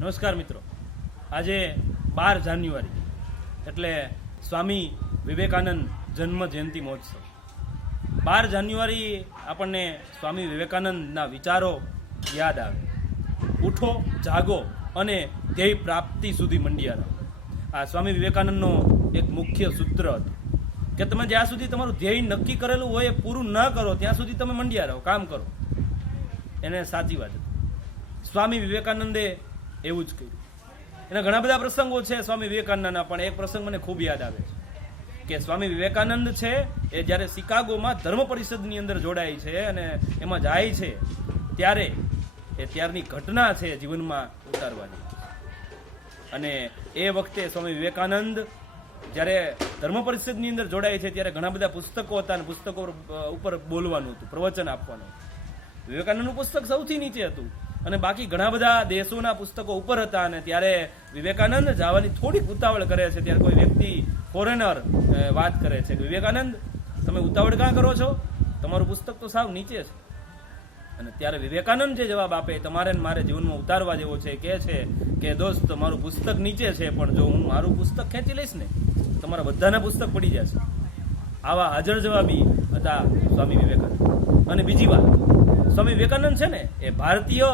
નમસ્કાર મિત્રો, આજે 12 જાન્યુઆરી એટલે સ્વામી વિવેકાનંદ જન્મ જયંતિ મહોત્સવ। 12 જાન્યુઆરી આપણને સ્વામી વિવેકાનંદના વિચારો યાદ આવે। ઉઠો, જાગો અને ધ્યેય પ્રાપ્તિ સુધી મંડ્યા રહો। આ સ્વામી વિવેકાનંદનો એક મુખ્ય સૂત્ર હતું કે તમે જ્યાં સુધી તમારું ધ્યેય નક્કી કરેલું હોય એ પૂરું ન કરો ત્યાં સુધી તમે મંડ્યા રહો, કામ કરો। એને સાચી વાત હતી। સ્વામી વિવેકાનંદે એવું જ કર્યું। એના ઘણા બધા પ્રસંગો છે સ્વામી વિવેકાનંદના, પણ એક પ્રસંગ મને ખૂબ યાદ આવે છે કે સ્વામી વિવેકાનંદ છે એ જ્યારે શિકાગોમાં ધર્મ પરિષદની અંદર જોડાય છે અને એમાં જાય છે ત્યારે એ ત્યારની ઘટના છે જીવનમાં ઉતારવાની। અને એ વખતે સ્વામી વિવેકાનંદ જ્યારે ધર્મ પરિષદની અંદર જોડાય છે ત્યારે ઘણા બધા પુસ્તકો હતા અને પુસ્તકો ઉપર બોલવાનું હતું, પ્રવચન આપવાનું હતું। વિવેકાનંદનું પુસ્તક સૌથી નીચે હતું અને બાકી ઘણા બધા દેશોના પુસ્તકો ઉપર હતા। અને ત્યારે વિવેકાનંદ જવાની થોડીક ઉતાવળ કરે છે ત્યારે કોઈ વ્યક્તિ ફોરેનર વાત કરે છે કે વિવેકાનંદ, તમે ઉતાવળ ક્યાં કરો છો? તમારું પુસ્તક તો સાવ નીચે છે। અને ત્યારે વિવેકાનંદ જે જવાબ આપે તમારે મારે જીવનમાં ઉતારવા જેવો છે, કે છે કે દોસ્ત, મારું પુસ્તક નીચે છે પણ જો હું મારું પુસ્તક ખેંચી લઈશ ને તમારા બધાના પુસ્તક પડી જશે। આવા હાજર જવાબી હતા સ્વામી વિવેકાનંદ। અને બીજી વાત, સ્વામી વિવેકાનંદ છે ને એ ભારતીય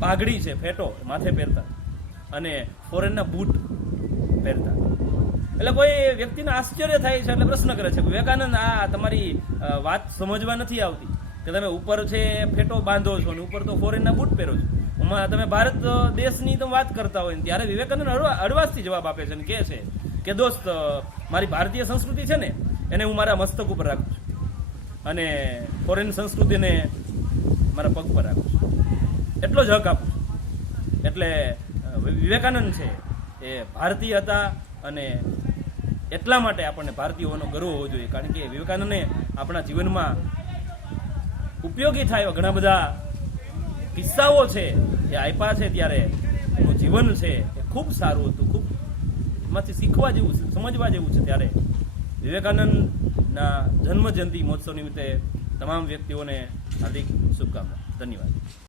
પાઘડી છે, ફેટો માથે પહેરતા અને ફોરેનના બૂટ પહેરતા। એટલે કોઈ વ્યક્તિને આશ્ચર્ય થાય છે એટલે પ્રશ્ન કરે છે વિવેકાનંદ, આ તમારી વાત સમજવા નથી આવતી કે તમે ઉપર છે ફેટો બાંધો છો અને ઉપર તો ફોરેનના બૂટ પહેરો છો। તમે ભારત દેશની તમે વાત કરતા હોય ત્યારે વિવેકાનંદ હળવાશથી જવાબ આપે છે અને કહે છે કે દોસ્ત, મારી ભારતીય સંસ્કૃતિ છે ને એને હું મારા મસ્તક ઉપર રાખું છું અને ફોરેન સંસ્કૃતિને મારા પગ પર રાખું છું, એટલો જ હક આપું છું। એટલે વિવેકાનંદ છે એ ભારતીય હતા અને એટલા માટે આપણને ભારતીય હોવાનો ગર્વ હોવો જોઈએ, કારણ કે વિવેકાનંદને આપણા જીવનમાં ઉપયોગી થાય ઘણા બધા કિસ્સાઓ છે એ આપ્યા છે। ત્યારે એનું જીવન છે એ ખૂબ સારું હતું, ખૂબ એમાંથી શીખવા જેવું છે, સમજવા જેવું છે। ત્યારે વિવેકાનંદના જન્મ જયંતિ મહોત્સવ નિમિત્તે તમામ વ્યક્તિઓને હાર્દિક શુભકામના। ધન્યવાદ।